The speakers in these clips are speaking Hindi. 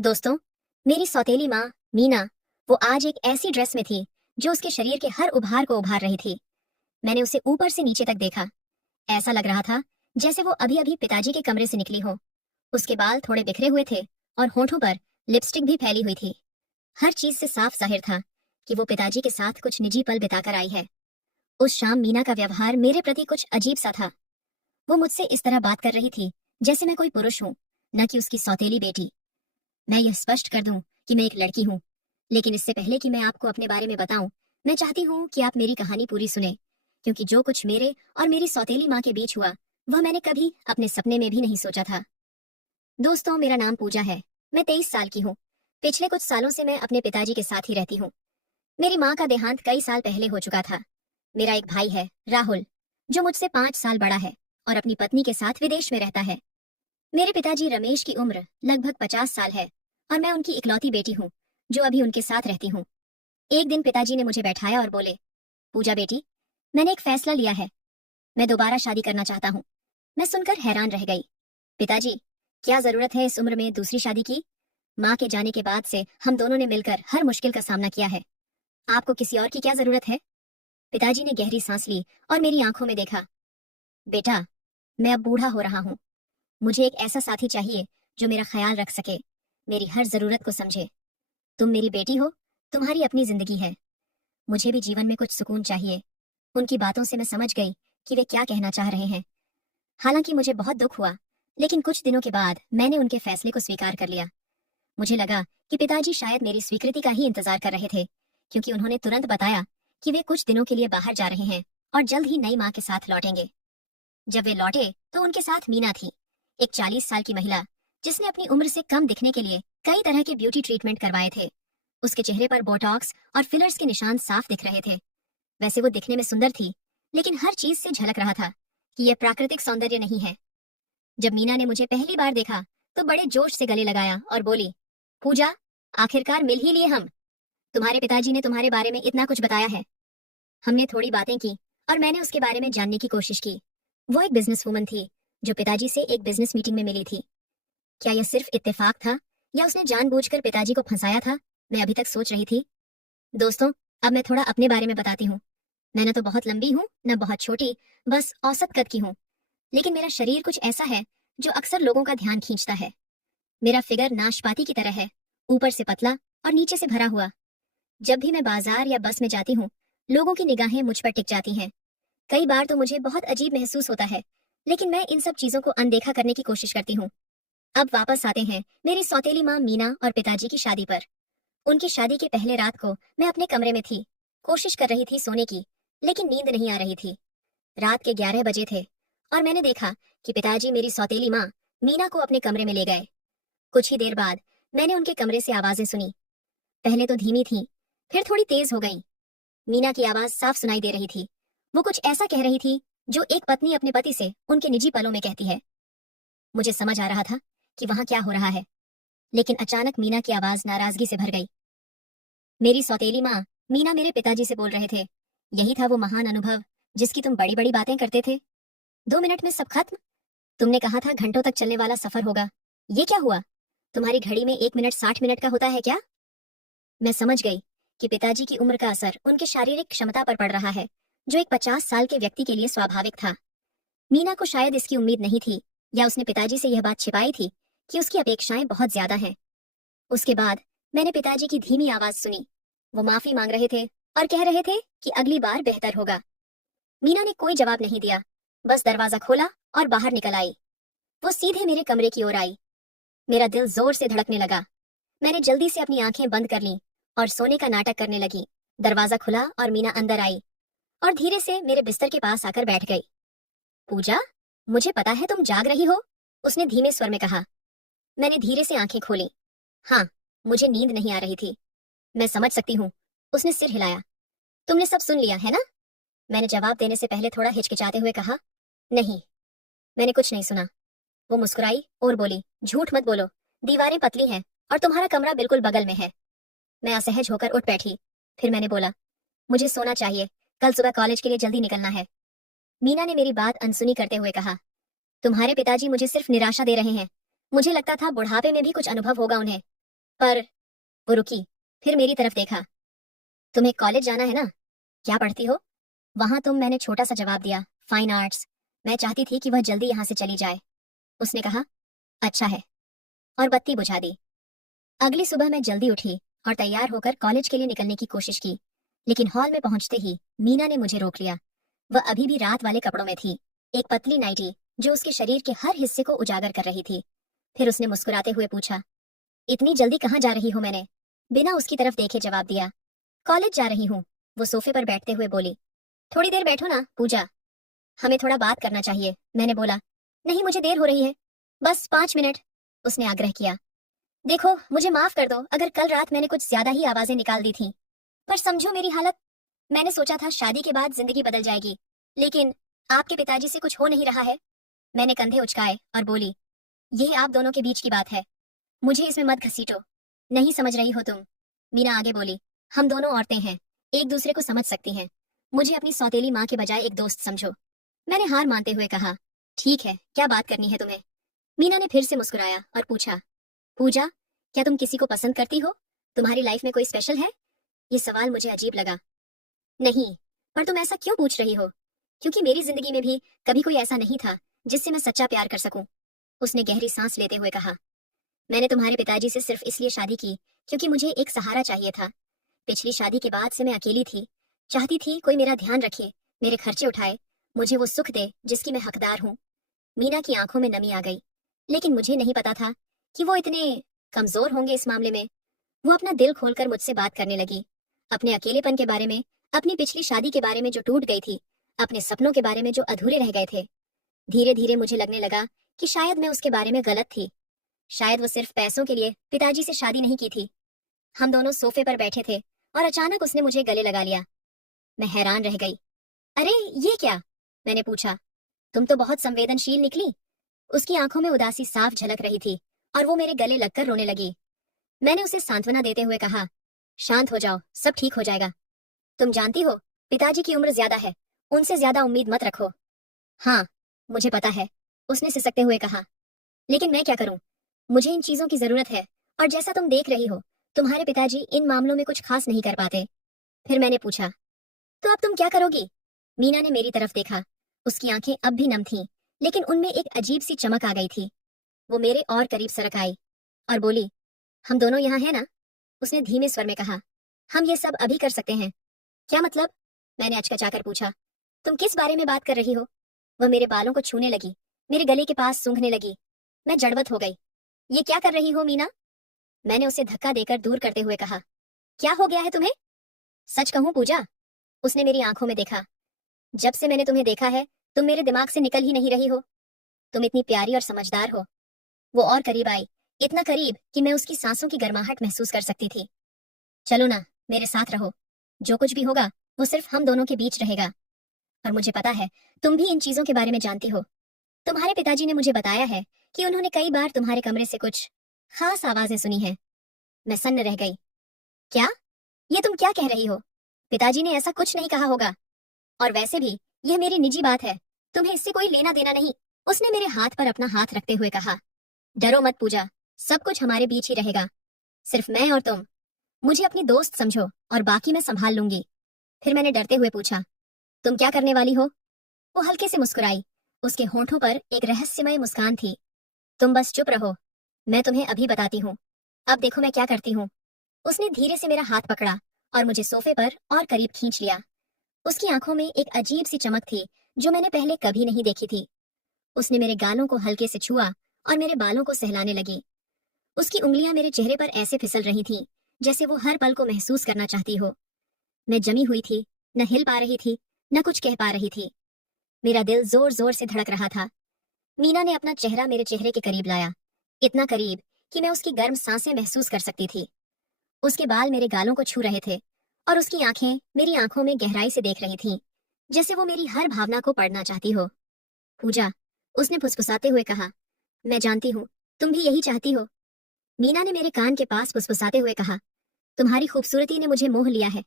दोस्तों, मेरी सौतेली माँ मीना, वो आज एक ऐसी ड्रेस में थी जो उसके शरीर के हर उभार को उभार रही थी। मैंने उसे ऊपर से नीचे तक देखा। ऐसा लग रहा था जैसे वो अभी अभी पिताजी के कमरे से निकली हो। उसके बाल थोड़े बिखरे हुए थे और होठों पर लिपस्टिक भी फैली हुई थी। हर चीज से साफ जाहिर था कि वो पिताजी के साथ कुछ निजी पल बिताकर आई है। उस शाम मीना का व्यवहार मेरे प्रति कुछ अजीब सा था। वो मुझसे इस तरह बात कर रही थी जैसे मैं कोई पुरुष हूँ, न कि उसकी सौतेली बेटी। मैं यह स्पष्ट कर दूं कि मैं एक लड़की हूं, लेकिन इससे पहले कि मैं आपको अपने बारे में बताऊं, मैं चाहती हूं कि आप मेरी कहानी पूरी सुने, क्योंकि जो कुछ मेरे और मेरी सौतेली माँ के बीच हुआ, वह मैंने कभी अपने सपने में भी नहीं सोचा था। दोस्तों, मेरा नाम पूजा है। मैं 23 साल की हूँ। पिछले कुछ सालों से मैं अपने पिताजी के साथ ही रहती हूँ। मेरी माँ का देहांत कई साल पहले हो चुका था। मेरा एक भाई है, राहुल, जो मुझसे 5 साल बड़ा है और अपनी पत्नी के साथ विदेश में रहता है। मेरे पिताजी रमेश की उम्र लगभग 50 साल है और मैं उनकी इकलौती बेटी हूँ, जो अभी उनके साथ रहती हूँ। एक दिन पिताजी ने मुझे बैठाया और बोले, पूजा बेटी, मैंने एक फैसला लिया है। मैं दोबारा शादी करना चाहता हूँ। मैं सुनकर हैरान रह गई। पिताजी, क्या जरूरत है इस उम्र में दूसरी शादी की? माँ के जाने के बाद से हम दोनों ने मिलकर हर मुश्किल का सामना किया है। आपको किसी और की क्या जरूरत है? पिताजी ने गहरी सांस ली और मेरी आंखों में देखा। बेटा, मैं अब बूढ़ा हो रहा हूँ। मुझे एक ऐसा साथी चाहिए जो मेरा ख्याल रख सके, मेरी हर जरूरत को समझे। तुम मेरी बेटी हो, तुम्हारी अपनी जिंदगी है। मुझे भी जीवन में कुछ सुकून चाहिए। उनकी बातों से मैं समझ गई कि वे क्या कहना चाह रहे हैं। हालांकि मुझे बहुत दुख हुआ, लेकिन कुछ दिनों के बाद मैंने उनके फैसले को स्वीकार कर लिया। मुझे लगा कि पिताजी शायद मेरी स्वीकृति का ही इंतजार कर रहे थे, क्योंकि उन्होंने तुरंत बताया कि वे कुछ दिनों के लिए बाहर जा रहे हैं और जल्द ही नई माँ के साथ लौटेंगे। जब वे लौटे तो उनके साथ मीना थी, एक 40 साल की महिला, जिसने अपनी उम्र से कम दिखने के लिए कई तरह के ब्यूटी ट्रीटमेंट करवाए थे। उसके चेहरे पर बोटॉक्स और फिलर्स के निशान साफ दिख रहे थे। वैसे वो दिखने में सुंदर थी, लेकिन हर चीज से झलक रहा था कि यह प्राकृतिक सौंदर्य नहीं है। जब मीना ने मुझे पहली बार देखा तो बड़े जोश से गले लगाया और बोली, पूजा, आखिरकार मिल ही लिए हम। तुम्हारे पिताजी ने तुम्हारे बारे में इतना कुछ बताया है। हमने थोड़ी बातें की और मैंने उसके बारे में जानने की कोशिश की। वो एक बिजनेस वूमन थी जो पिताजी से एक बिजनेस मीटिंग में मिली थी। क्या यह सिर्फ इत्तेफाक था या उसने जानबूझकर पिताजी को फंसाया था? मैं अभी तक सोच रही थी। दोस्तों, अब मैं थोड़ा अपने बारे में बताती हूँ। मैं न तो बहुत लंबी हूँ, न बहुत छोटी, बस औसत कद की हूँ। लेकिन मेरा शरीर कुछ ऐसा है जो अक्सर लोगों का ध्यान खींचता है। मेरा फिगर नाशपाती की तरह है, ऊपर से पतला और नीचे से भरा हुआ। जब भी मैं बाजार या बस में जाती हूँ, लोगों की निगाहें मुझ पर टिक जाती हैं। कई बार तो मुझे बहुत अजीब महसूस होता है, लेकिन मैं इन सब चीजों को अनदेखा करने की कोशिश करती हूँ। अब वापस आते हैं मेरी सौतेली माँ मीना और पिताजी की शादी पर। उनकी शादी के पहले रात को मैं अपने कमरे में थी, कोशिश कर रही थी सोने की, लेकिन नींद नहीं आ रही थी। रात के 11 बजे थे और मैंने देखा कि पिताजी मेरी सौतेली माँ मीना को अपने कमरे में ले गए। कुछ ही देर बाद मैंने उनके कमरे से आवाजें सुनी। पहले तो धीमी थी, फिर थोड़ी तेज हो गई। मीना की आवाज साफ सुनाई दे रही थी। वो कुछ ऐसा कह रही थी जो एक पत्नी अपने पति से उनके निजी पलों में कहती है। मुझे समझ आ रहा था कि वहां क्या हो रहा है, लेकिन अचानक मीना की आवाज नाराजगी से भर गई। मेरी सौतेली माँ मीना मेरे पिताजी से बोल रहे थे, यही था वो महान अनुभव जिसकी तुम बड़ी बड़ी बातें करते थे। 2 मिनट में सब खत्म। तुमने कहा था घंटों तक चलने वाला सफर होगा। ये क्या हुआ? तुम्हारी घड़ी में 1 मिनट 60 मिनट का होता है क्या? मैं समझ गई कि पिताजी की उम्र का असर उनके शारीरिक क्षमता पर पड़ रहा है, जो एक 50 साल के व्यक्ति के लिए स्वाभाविक था। मीना को शायद इसकी उम्मीद नहीं थी, या उसने पिताजी से यह बात छिपाई थी कि उसकी अपेक्षाएं बहुत ज्यादा हैं। उसके बाद मैंने पिताजी की धीमी आवाज सुनी। वो माफी मांग रहे थे और कह रहे थे कि अगली बार बेहतर होगा। मीना ने कोई जवाब नहीं दिया, बस दरवाजा खोला और बाहर निकल आई। वो सीधे मेरे कमरे की ओर आई। मेरा दिल जोर से धड़कने लगा। मैंने जल्दी से अपनी आंखें बंद कर लीं और सोने का नाटक करने लगी। दरवाजा खुला और मीना अंदर आई और धीरे से मेरे बिस्तर के पास आकर बैठ गई। पूजा, मुझे पता है तुम जाग रही हो, उसने धीमे स्वर में कहा। मैंने धीरे से आंखें खोली। हाँ, मुझे नींद नहीं आ रही थी। मैं समझ सकती हूँ, उसने सिर हिलाया। तुमने सब सुन लिया है ना? मैंने जवाब देने से पहले थोड़ा हिचकिचाते हुए कहा, नहीं, मैंने कुछ नहीं सुना। वो मुस्कुराई और बोली, झूठ मत बोलो, दीवारें पतली हैं और तुम्हारा कमरा बिल्कुल बगल में है। मैं असहज होकर उठ बैठी। फिर मैंने बोला, मुझे सोना चाहिए, कल सुबह कॉलेज के लिए जल्दी निकलना है। मीना ने मेरी बात अनसुनी करते हुए कहा, तुम्हारे पिताजी मुझे सिर्फ निराशा दे रहे हैं। मुझे लगता था बुढ़ापे में भी कुछ अनुभव होगा उन्हें। पर वो रुकी, फिर मेरी तरफ देखा। तुम्हें कॉलेज जाना है ना? क्या पढ़ती हो? वहां तुम, मैंने छोटा सा जवाब दिया, फाइन आर्ट्स। मैं चाहती थी कि वह जल्दी यहाँ से चली जाए। उसने कहा, अच्छा है, और बत्ती बुझा दी। अगली सुबह मैं जल्दी उठी और तैयार होकर कॉलेज के लिए निकलने की कोशिश की, लेकिन हॉल में पहुंचते ही मीना ने मुझे रोक लिया। वह अभी भी रात वाले कपड़ों में थी, एक पतली नाइटी जो उसके शरीर के हर हिस्से को उजागर कर रही थी। फिर उसने मुस्कुराते हुए पूछा, इतनी जल्दी कहाँ जा रही हो? मैंने बिना उसकी तरफ देखे जवाब दिया, कॉलेज जा रही हूँ। वो सोफे पर बैठते हुए बोली, थोड़ी देर बैठो ना पूजा, हमें थोड़ा बात करना चाहिए। मैंने बोला, नहीं मुझे देर हो रही है, बस 5 मिनट। उसने आग्रह किया, देखो मुझे माफ कर दो अगर कल रात मैंने कुछ ज्यादा ही आवाजें निकाल दी थीं, पर समझो मेरी हालत। मैंने सोचा था शादी के बाद जिंदगी बदल जाएगी, लेकिन आपके पिताजी से कुछ हो नहीं रहा है। मैंने कंधे उचकाए और बोली, ये आप दोनों के बीच की बात है, मुझे इसमें मत घसीटो। नहीं समझ रही हो तुम। मीना आगे बोली, हम दोनों औरतें हैं, एक दूसरे को समझ सकती हैं। मुझे अपनी सौतेली माँ के बजाय एक दोस्त समझो। मैंने हार मानते हुए कहा, ठीक है, क्या बात करनी है तुम्हें? मीना ने फिर से मुस्कुराया और पूछा, पूजा, क्या तुम किसी को पसंद करती हो? तुम्हारी लाइफ में कोई स्पेशल है? ये सवाल मुझे अजीब लगा। नहीं, पर तुम ऐसा क्यों पूछ रही हो? क्योंकि मेरी जिंदगी में भी कभी कोई ऐसा नहीं था जिससे मैं सच्चा प्यार कर सकूं। उसने गहरी सांस लेते हुए कहा, मैंने तुम्हारे पिताजी से सिर्फ इसलिए शादी की क्योंकि मुझे एक सहारा चाहिए था। पिछली शादी के बाद से मैं अकेली थी, चाहती थी कोई मेरा ध्यान रखे, मेरे खर्चे उठाए, मुझे वो सुख दे जिसकी मैं हकदार हूँ। मीना की आंखों में नमी आ गई, लेकिन मुझे नहीं पता था कि वो इतने कमजोर होंगे इस मामले में। वो अपना दिल खोलकर मुझसे बात करने लगी, अपने अकेलेपन के बारे में, अपनी पिछली शादी के बारे में जो टूट गई थी, अपने सपनों के बारे में जो अधूरे रह गए थे। धीरे धीरे मुझे लगने लगा कि शायद मैं उसके बारे में गलत थी। शायद वो सिर्फ पैसों के लिए पिताजी से शादी नहीं की थी। हम दोनों सोफे पर बैठे थे और अचानक उसने मुझे गले लगा लिया। मैं हैरान रह गई। अरे ये क्या? मैंने पूछा, तुम तो बहुत संवेदनशील निकली। उसकी आंखों में उदासी साफ झलक रही थी और वो मेरे गले लगकर रोने लगी। मैंने उसे सांत्वना देते हुए कहा, शांत हो जाओ, सब ठीक हो जाएगा। तुम जानती हो पिताजी की उम्र ज्यादा है, उनसे ज्यादा उम्मीद मत रखो। हाँ, मुझे पता है, उसने सिसकते हुए कहा, लेकिन मैं क्या करूं? मुझे इन चीजों की जरूरत है, और जैसा तुम देख रही हो तुम्हारे पिताजी इन मामलों में कुछ खास नहीं कर पाते। फिर मैंने पूछा, तो अब तुम क्या करोगी? मीना ने मेरी तरफ देखा। उसकी आंखें अब भी नम थीं, लेकिन उनमें एक अजीब सी चमक आ गई थी। वो मेरे और करीब सरक आई और बोली, हम दोनों यहाँ हैं ना? उसने धीमे स्वर में कहा, हम ये सब अभी कर सकते हैं। क्या मतलब? मैंने अचकचाकर पूछा, तुम किस बारे में बात कर रही हो? वह मेरे बालों को छूने लगी, मेरे गले के पास सूंघने लगी। मैं जड़वत हो गई। ये क्या कर रही हो मीना? मैंने उसे धक्का देकर दूर करते हुए कहा, क्या हो गया है तुम्हें? सच कहूं पूजा, उसने मेरी आंखों में देखा, जब से मैंने तुम्हें देखा है तुम मेरे दिमाग से निकल ही नहीं रही हो। तुम इतनी प्यारी और समझदार हो। वो और करीब आई, इतना करीब कि मैं उसकी सांसों की गर्माहट महसूस कर सकती थी। चलो ना, मेरे साथ रहो। जो कुछ भी होगा वो सिर्फ हम दोनों के बीच रहेगा। और मुझे पता है तुम भी इन चीजों के बारे में जानती हो। तुम्हारे पिताजी ने मुझे बताया है कि उन्होंने कई बार तुम्हारे कमरे से कुछ खास आवाजें सुनी हैं। मैं सन्न रह गई। क्या? ये तुम क्या कह रही हो? पिताजी ने ऐसा कुछ नहीं कहा होगा। और वैसे भी यह मेरी निजी बात है, तुम्हें इससे कोई लेना देना नहीं। उसने मेरे हाथ पर अपना हाथ रखते हुए कहा, डरो मत पूजा, सब कुछ हमारे बीच ही रहेगा, सिर्फ मैं और तुम। मुझे अपनी दोस्त समझो और बाकी मैं संभाल लूंगी। फिर मैंने डरते हुए पूछा, तुम क्या करने वाली हो? वो हल्के से मुस्कुराई, उसके होठों पर एक रहस्यमय मुस्कान थी। तुम बस चुप रहो, मैं तुम्हें अभी बताती हूँ। अब देखो मैं क्या करती हूँ। उसने धीरे से मेरा हाथ पकड़ा और मुझे सोफे पर और करीब खींच लिया। उसकी आंखों में एक अजीब सी चमक थी जो मैंने पहले कभी नहीं देखी थी। उसने मेरे गालों को हल्के से छुआ और मेरे बालों को सहलाने लगी। उसकी उंगलियां मेरे चेहरे पर ऐसे फिसल रही थीं जैसे वो हर पल को महसूस करना चाहती हो। मैं जमी हुई थी, न हिल पा रही थी, न कुछ कह पा रही थी। मेरा दिल जोर जोर से धड़क रहा था। मीना ने अपना चेहरा मेरे चेहरे के करीब लाया, इतना करीब कि मैं उसकी गर्म सांसें महसूस कर सकती थी। उसके बाल मेरे गालों को छू रहे थे और उसकी आंखें मेरी आंखों में गहराई से देख रही थीं, जैसे वो मेरी हर भावना को पढ़ना चाहती हो। पूजा, उसने फुसफुसाते हुए कहा, मैं जानती हूँ तुम भी यही चाहती हो। मीना ने मेरे कान के पास फुसफुसाते हुए कहा, तुम्हारी खूबसूरती ने मुझे मोह लिया है।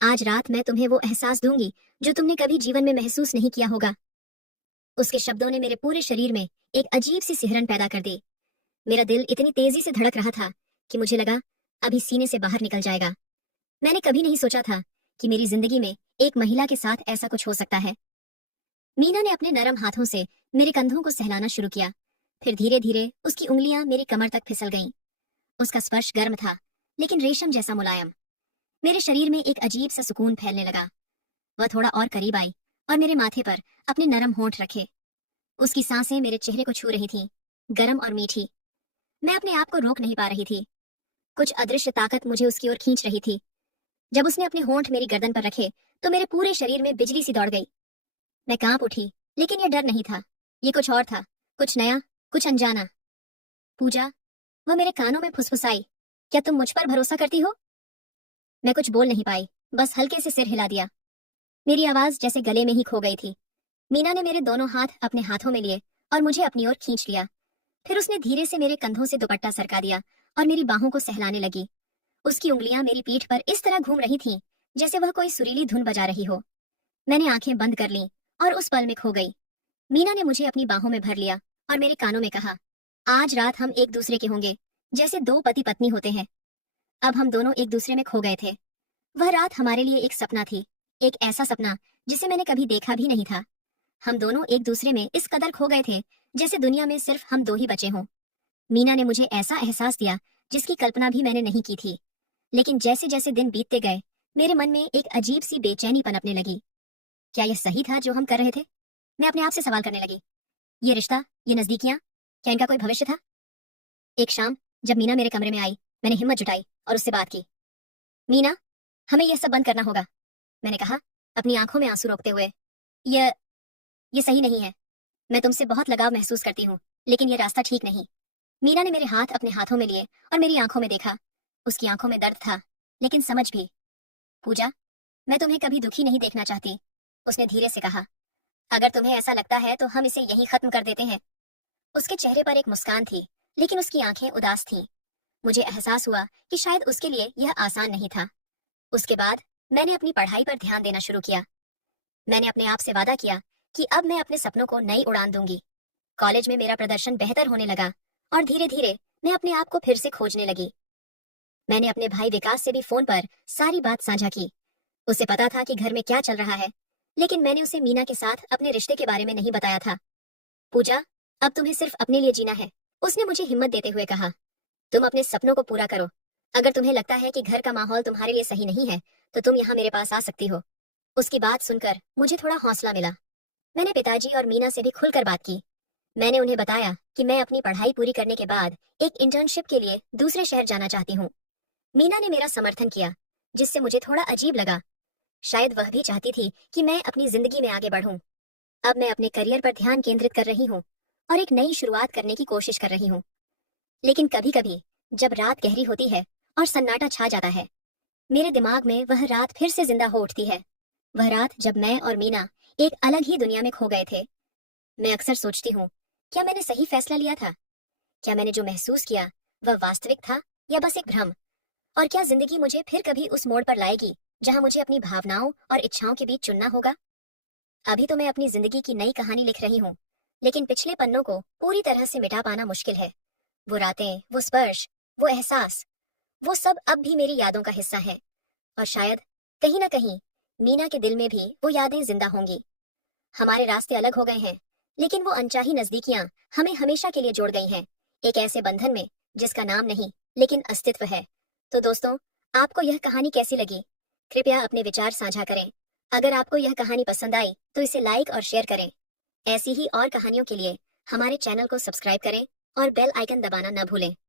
आज रात मैं तुम्हें वो एहसास दूंगी जो तुमने कभी जीवन में महसूस नहीं किया होगा। उसके शब्दों ने मेरे पूरे शरीर में एक अजीब सी सिहरन पैदा कर दी। मेरा दिल इतनी तेजी से धड़क रहा था कि मुझे लगा अभी सीने से बाहर निकल जाएगा। मैंने कभी नहीं सोचा था कि मेरी जिंदगी में एक महिला के साथ ऐसा कुछ हो सकता है। मीना ने अपने नरम हाथों से मेरे कंधों को सहलाना शुरू किया। फिर धीरे धीरे उसकी उंगलियां मेरी कमर तक फिसल गईं। उसका स्पर्श गर्म था, लेकिन रेशम जैसा मुलायम। मेरे शरीर में एक अजीब सा सुकून फैलने लगा। वह थोड़ा और करीब आई और मेरे माथे पर अपने नरम होंठ रखे। उसकी सांसें मेरे चेहरे को छू रही थीं, गर्म और मीठी। मैं अपने आप को रोक नहीं पा रही थी। कुछ अदृश्य ताकत मुझे उसकी ओर खींच रही थी। जब उसने अपने होंठ मेरी गर्दन पर रखे तो मेरे पूरे शरीर में बिजली सी दौड़ गई। मैं कांप उठी, लेकिन यह डर नहीं था। ये कुछ और था, कुछ नया, कुछ अनजाना। पूजा, वह मेरे कानों में फुसफुसाई, क्या तुम मुझ पर भरोसा करती हो? मैं कुछ बोल नहीं पाई, बस हल्के से सिर हिला दिया। मेरी आवाज जैसे गले में ही खो गई थी। मीना ने मेरे दोनों हाथ अपने हाथों में लिए और मुझे अपनी ओर खींच लिया। फिर उसने धीरे से मेरे कंधों से दुपट्टा सरका दिया और मेरी बाहों को सहलाने लगी। उसकी उंगलियां मेरी पीठ पर इस तरह घूम रही थीं, जैसे वह कोई सुरीली धुन बजा रही हो। मैंने आंखें बंद कर लीं और उस पल में खो गई। मीना ने मुझे अपनी बाहों में भर लिया और मेरे कानों में कहा, आज रात हम एक दूसरे के होंगे, जैसे दो पति पत्नी होते हैं। अब हम दोनों एक दूसरे में खो गए थे। वह रात हमारे लिए एक सपना थी, एक ऐसा सपना जिसे मैंने कभी देखा भी नहीं था। हम दोनों एक दूसरे में इस कदर खो गए थे जैसे दुनिया में सिर्फ हम दो ही बचे हों। मीना ने मुझे ऐसा एहसास दिया जिसकी कल्पना भी मैंने नहीं की थी। लेकिन जैसे जैसे दिन बीतते गए, मेरे मन में एक अजीब सी बेचैनी पनपने लगी। क्या यह सही था जो हम कर रहे थे? मैं अपने आप से सवाल करने लगी। ये रिश्ता, ये नजदीकियां, क्या इनका कोई भविष्य था? एक शाम जब मीना मेरे कमरे में आई, मैंने हिम्मत जुटाई और उससे बात की। मीना, हमें यह सब बंद करना होगा, मैंने कहा, अपनी आंखों में आंसू रोकते हुए। ये सही नहीं है। मैं तुमसे बहुत लगाव महसूस करती हूँ, लेकिन यह रास्ता ठीक नहीं। मीना ने मेरे हाथ अपने हाथों में लिए और मेरी आंखों में देखा। उसकी आंखों में दर्द था, लेकिन समझ भी। पूजा, मैं तुम्हें कभी दुखी नहीं देखना चाहती, उसने धीरे से कहा। अगर तुम्हें ऐसा लगता है तो हम इसे यहीं खत्म कर देते हैं। उसके चेहरे पर एक मुस्कान थी, लेकिन उसकी आंखें उदास थीं। मुझे एहसास हुआ कि शायद उसके लिए यह आसान नहीं था। उसके बाद मैंने अपनी पढ़ाई पर ध्यान देना शुरू किया। मैंने अपने आप से वादा किया कि अब मैं अपने सपनों को नई उड़ान दूंगी। कॉलेज में मेरा प्रदर्शन बेहतर होने लगा और धीरे धीरे मैं अपने आप को फिर से खोजने लगी। मैंने अपने भाई विकास से भी फोन पर सारी बात साझा की। उसे पता था कि घर में क्या चल रहा है, लेकिन मैंने उसे मीना के साथ अपने रिश्ते के बारे में नहीं बताया था। पूजा, अब तुम्हें सिर्फ अपने लिए जीना है, उसने मुझे हिम्मत देते हुए कहा। तुम अपने सपनों को पूरा करो। अगर तुम्हें लगता है कि घर का माहौल तुम्हारे लिए सही नहीं है, तो तुम यहाँ मेरे पास आ सकती हो। उसकी बात सुनकर मुझे थोड़ा हौसला मिला। मैंने पिताजी और मीना से भी खुलकर बात की। मैंने उन्हें बताया कि मैं अपनी पढ़ाई पूरी करने के बाद एक इंटर्नशिप के लिए दूसरे शहर जाना चाहती हूँ। मीना ने मेरा समर्थन किया, जिससे मुझे थोड़ा अजीब लगा। शायद वह भी चाहती थी कि मैं अपनी जिंदगी में आगे बढ़ूं। अब मैं अपने करियर पर ध्यान केंद्रित कर रही हूँ और एक नई शुरुआत करने की कोशिश कर रही हूँ। लेकिन कभी कभी जब रात गहरी होती है और सन्नाटा छा जाता है, मेरे दिमाग में वह रात फिर से जिंदा हो उठती है। वह रात जब मैं और मीना एक अलग ही दुनिया में खो गए थे। मैं अक्सर सोचती हूँ, क्या मैंने सही फैसला लिया था? क्या मैंने जो महसूस किया वह वास्तविक था या बस एक भ्रम? और क्या जिंदगी मुझे फिर कभी उस मोड़ पर लाएगी जहां मुझे अपनी भावनाओं और इच्छाओं के बीच चुनना होगा? अभी तो मैं अपनी जिंदगी की नई कहानी लिख रही हूँ, लेकिन पिछले पन्नों को पूरी तरह से मिटा पाना मुश्किल है। वो रातें, वो स्पर्श, वो एहसास, वो सब अब भी मेरी यादों का हिस्सा है। और शायद कहीं ना कहीं मीना के दिल में भी वो यादें जिंदा होंगी। हमारे रास्ते अलग हो गए हैं, लेकिन वो अनचाही नजदीकियां हमें हमेशा के लिए जोड़ गई हैं, एक ऐसे बंधन में जिसका नाम नहीं, लेकिन अस्तित्व है। तो दोस्तों, आपको यह कहानी कैसी लगी? कृपया अपने विचार साझा करें। अगर आपको यह कहानी पसंद आई तो इसे लाइक और शेयर करें। ऐसी ही और कहानियों के लिए हमारे चैनल को सब्सक्राइब करें और बेल आइकन दबाना न भूलें।